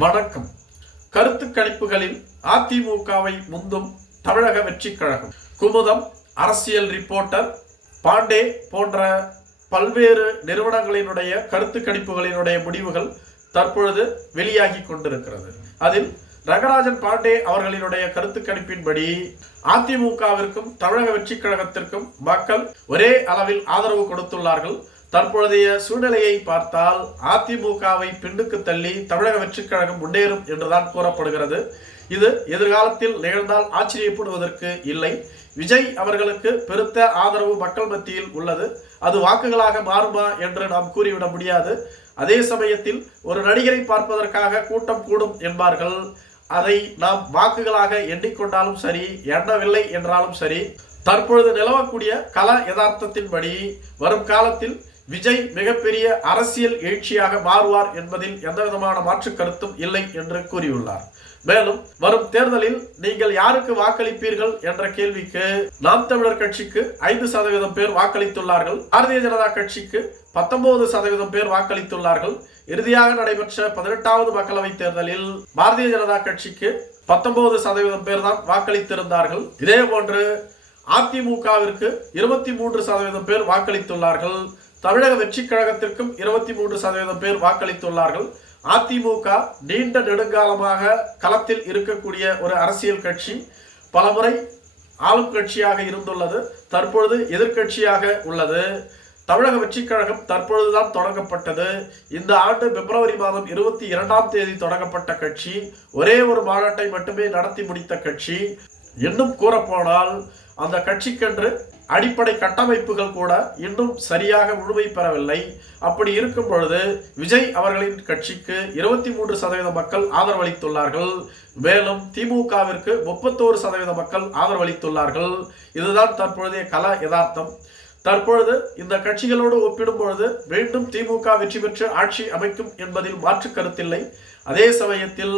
வணக்கம். கருத்து கணிப்புகளில் அதிமுகவை முந்தும் தமிழக வெற்றி கழகம். குமுதம் அரசியல் ரிப்போர்ட்டர் பாண்டே போன்ற பல்வேறு நிறுவனங்களினுடைய கருத்து கணிப்புகளினுடைய முடிவுகள் தற்பொழுது வெளியாகி கொண்டிருக்கிறது. அதில் ரங்கராஜன் பாண்டே அவர்களினுடைய கருத்து கணிப்பின்படி அதிமுகவிற்கும் தமிழக வெற்றி கழகத்திற்கும் மக்கள் ஒரே அளவில் ஆதரவு கொடுத்துள்ளார்கள். தற்பொழுதைய சூழ்நிலையை பார்த்தால் அதிமுகவை பின்னுக்கு தள்ளி தமிழக வெற்றிக் கழகம் முன்னேறும் என்றுதான் கூறப்படுகிறது. இது எதிர்காலத்தில் நிகழ்ந்தால் ஆச்சரியப்படுவதற்கு இல்லை. விஜய் அவர்களுக்கு பெருத்த ஆதரவு மக்கள் மத்தியில் உள்ளது. அது வாக்குகளாக மாறுமா என்று நாம் கூறிவிட முடியாது. அதே சமயத்தில் ஒரு நடிகரை பார்ப்பதற்காக கூட்டம் கூடும் என்பார்கள். அதை நாம் வாக்குகளாக எண்ணிக்கொண்டாலும் சரி எண்ணவில்லை என்றாலும் சரி தற்பொழுது நிலவக்கூடிய கல யதார்த்தத்தின்படி வரும் காலத்தில் விஜய் மிகப்பெரிய அரசியல் எழுச்சியாக மாறுவார் என்பதில் எந்தவிதமான மாற்று கருத்தும் இல்லை என்று கூறியுள்ளார். மேலும் வரும் தேர்தலில் நீங்கள் யாருக்கு வாக்களிப்பீர்கள் என்ற கேள்விக்கு நாம் தமிழர் கட்சிக்கு ஐந்து சதவீதம் பேர் வாக்களித்துள்ளார்கள். பாரதிய ஜனதா கட்சிக்கு பத்தொன்பது சதவீதம் பேர் வாக்களித்துள்ளார்கள். இறுதியாக நடைபெற்ற பதினெட்டாவது மக்களவை தேர்தலில் பாரதிய ஜனதா கட்சிக்கு பத்தொன்பது சதவீதம் பேர் தான் வாக்களித்திருந்தார்கள். இதே போன்று அதிமுகவிற்கு இருபத்தி மூன்று சதவீதம் பேர் வாக்களித்துள்ளார்கள். தமிழக வெற்றி கழகத்திற்கும் இருபத்தி மூன்று சதவீதம் பேர் வாக்களித்துள்ளார்கள். அதிமுக நீண்ட நெடுங்காலமாக களத்தில் இருக்கக்கூடிய ஒரு அரசியல் கட்சி. பலமுறை ஆளும் கட்சியாக இருந்துள்ளது. தற்பொழுது எதிர்க்கட்சியாக உள்ளது. தமிழக வெற்றிக் கழகம் தற்பொழுதுதான் தொடங்கப்பட்டது. இந்த ஆண்டு பிப்ரவரி மாதம் இருபத்தி இரண்டாம் தேதி தொடங்கப்பட்ட கட்சி. ஒரே ஒரு மாநாட்டை மட்டுமே நடத்தி முடித்த கட்சி. இன்னும் கூறப்போனால் அந்த கட்சிக்கென்று அடிப்படை கட்டமைப்புகள் கூட இன்னும் சரியாக முழுமை பெறவில்லை. அப்படி இருக்கும் பொழுது விஜய் அவர்களின் கட்சிக்கு இருபத்தி மூன்று சதவீத மக்கள் ஆதரவளித்துள்ளார்கள். மேலும் திமுகவிற்கு முப்பத்தோரு சதவீத மக்கள் ஆதரவளித்துள்ளார்கள். இதுதான் தற்பொழுதைய கல யதார்த்தம். தற்பொழுது இந்த கட்சிகளோடு ஒப்பிடும் பொழுது மீண்டும் திமுக வெற்றி பெற்று ஆட்சி அமைக்கும் என்பதில் மாற்று கருத்தில்லை. அதே சமயத்தில்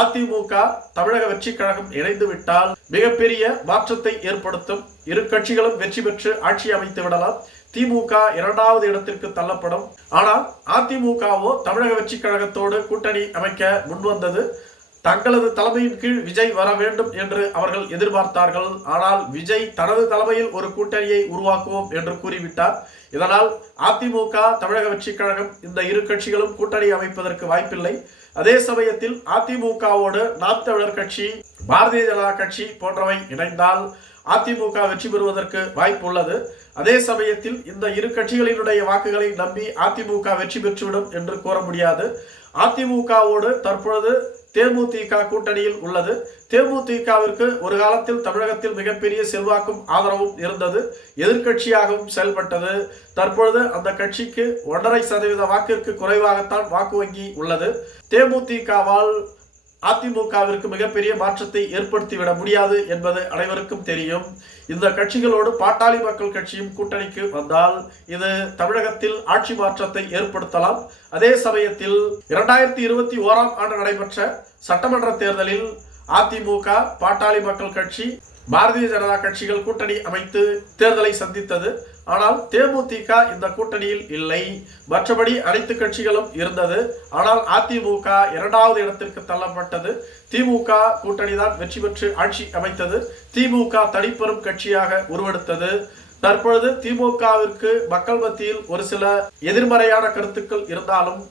அதிமுக தமிழக வெற்றி கழகம் இணைந்து விட்டால் மிகப்பெரிய மாற்றத்தை ஏற்படுத்தும். இரு கட்சிகளும் வெற்றி பெற்று ஆட்சி அமைத்து விடலாம். திமுக இரண்டாவது இடத்திற்கு தள்ளப்படும். ஆனால் அதிமுகவோ தமிழக வெற்றி கழகத்தோடு கூட்டணி அமைக்க முன்வந்தது தங்களது தலைமையின் கீழ் விஜய் வர வேண்டும் என்று அவர்கள் எதிர்பார்த்தார்கள். ஆனால் விஜய் தனது தலைமையில் ஒரு கூட்டணியை உருவாக்குவோம் என்று கூறிவிட்டார். இதனால் அதிமுக தமிழக வெற்றிக் கழகம் இந்த இரு கட்சிகளும் கூட்டணி அமைப்பதற்கு வாய்ப்பில்லை. அதே சமயத்தில் அதிமுகவோடு நாம் தமிழர் கட்சி பாரதிய ஜனதா கட்சி போன்றவை இணைந்தால் அதிமுக வெற்றி பெறுவதற்கு வாய்ப்பு உள்ளது அதே சமயத்தில் இந்த இரு கட்சிகளினுடைய வாக்குகளை நம்பி அதிமுக வெற்றி பெற்றுவிடும் என்று கூற முடியாது. அதிமுகவோடு தற்பொழுது தேமுதிக கூட்டணியில் உள்ளது. தேமுதிகவிற்கு ஒரு காலத்தில் தமிழகத்தில் மிகப்பெரிய செல்வாக்கும் ஆதரவும் இருந்தது. எதிர்கட்சியாகவும் செயல்பட்டது. தற்பொழுது அந்த கட்சிக்கு ஒன்றரை சதவீத வாக்கிற்கு குறைவாகத்தான் வாக்கு வங்கி உள்ளது. தேமுதிகவால் அதிமுகவிற்கு மிகப்பெரிய மாற்றத்தை ஏற்படுத்திவிட முடியாது என்பது அனைவருக்கும் தெரியும். இந்த கட்சிகளோடு பாட்டாளி மக்கள் கட்சியும் கூட்டணிக்கு வந்தால் இது தமிழகத்தில் ஆட்சி மாற்றத்தை ஏற்படுத்தலாம். அதே சமயத்தில் இரண்டாயிரத்தி இருபத்தி ஓராம் ஆண்டு நடைபெற்ற சட்டமன்ற தேர்தலில் அதிமுக பாட்டாளி மக்கள் கட்சி பாரதிய ஜனதா கட்சிகள் கூட்டணி அமைத்து தேர்தலை சந்தித்தது. ஆனால் தேமுதிக இந்த கூட்டணியில் இல்லை. மற்றபடி அனைத்து கட்சிகளும் இருந்தது. ஆனால் அதிமுக இரண்டாவது இடத்திற்கு தள்ளப்பட்டது. திமுக கூட்டணி தான் வெற்றி பெற்று ஆட்சி அமைத்தது. திமுக தனிப்பெரும் கட்சியாக உருவெடுத்தது. தற்பொழுது திமுகவிற்கு மக்கள் மத்தியில் ஒரு சில எதிர்மறையான கருத்துக்கள் இருந்தாலும்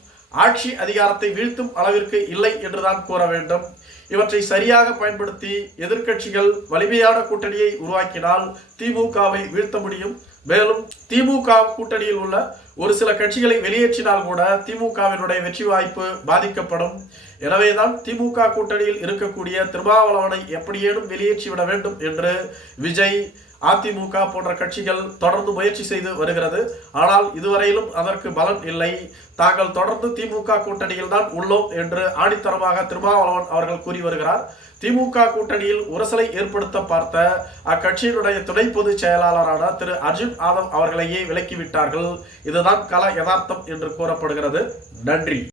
ஆட்சி அதிகாரத்தை வீழ்த்தும் அளவிற்கு இல்லை என்றுதான் கூற வேண்டும். இவற்றை சரியாக பயன்படுத்தி எதிர்க்கட்சிகள் வலிமையான கூட்டணியை உருவாக்கினால் திமுகவை வீழ்த்த முடியும். மேலும் திமுக கூட்டணியில் உள்ள ஒரு சில கட்சிகளை வெளியேற்றினால் கூட திமுகவினுடைய வெற்றி வாய்ப்பு பாதிக்கப்படும். எனவேதான் திமுக கூட்டணியில் இருக்கக்கூடிய திருமாவளவனை எப்படியேனும் வெளியேற்றிவிட வேண்டும் என்று விஜய் அதிமுக போன்ற கட்சிகள் தொடர்ந்து முயற்சி செய்து வருகிறது. ஆனால் இதுவரையிலும் அதற்கு பலன் இல்லை. தாங்கள் தொடர்ந்து திமுக கூட்டணியில் தான் உள்ளோம் என்று ஆணித்தரமாக திருமாவளவன் அவர்கள் கூறி வருகிறார். திமுக கூட்டணியில் உரசலை ஏற்படுத்த பார்த்த அக்கட்சியினுடைய துணை பொதுச் செயலாளரான திரு அர்ஜுன் ஆதம் அவர்களையே விலக்கிவிட்டார்கள். இதுதான் கல யதார்த்தம் என்று கூறப்படுகிறது. நன்றி.